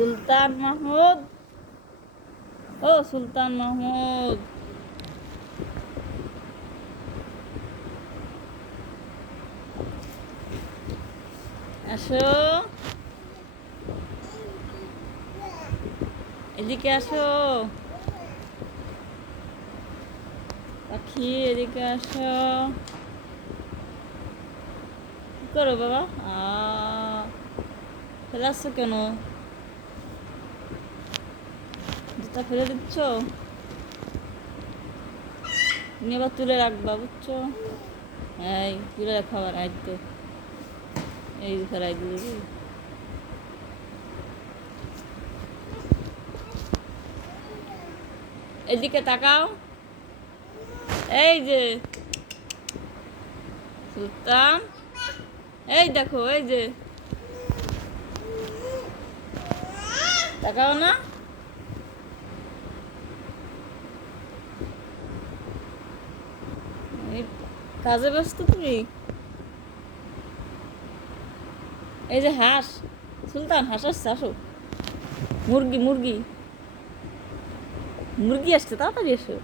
সুলতান মাহমুদ, ও সুলতান মাহমুদ, আসো, এদিকে আসো পাখি, এদিকে আসো। কি করো বাবা? ফেলে আসছো কেন? জুতা ফেলে দিচ্ছ? তুমি আবার তুলে রাখবা, বুঝছো? এই তুলে রাখো আবার, এই তো, এই ফেলাই দিলে। এদিকে তাকাও, এই যে সুলতান, এই দেখো, এই যে তাকাও না। এই কাজে ব্যস্ত তুমি। এই যে হাঁস, সুলতান হাঁস আসছে, আসো। মুরগি, মুরগি, মুরগি আসছে, তাড়াতাড়ি এসো।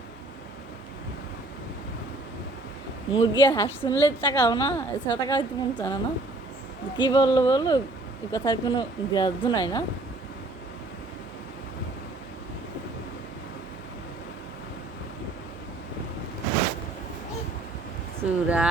মুরগি আর হাঁস শুনলে তাকাও না, এছাড়া টাকা হইতে মন চায় না। কি বললো বলো, এই কথার কোনো গ্রাহ্য নাই না। সুরা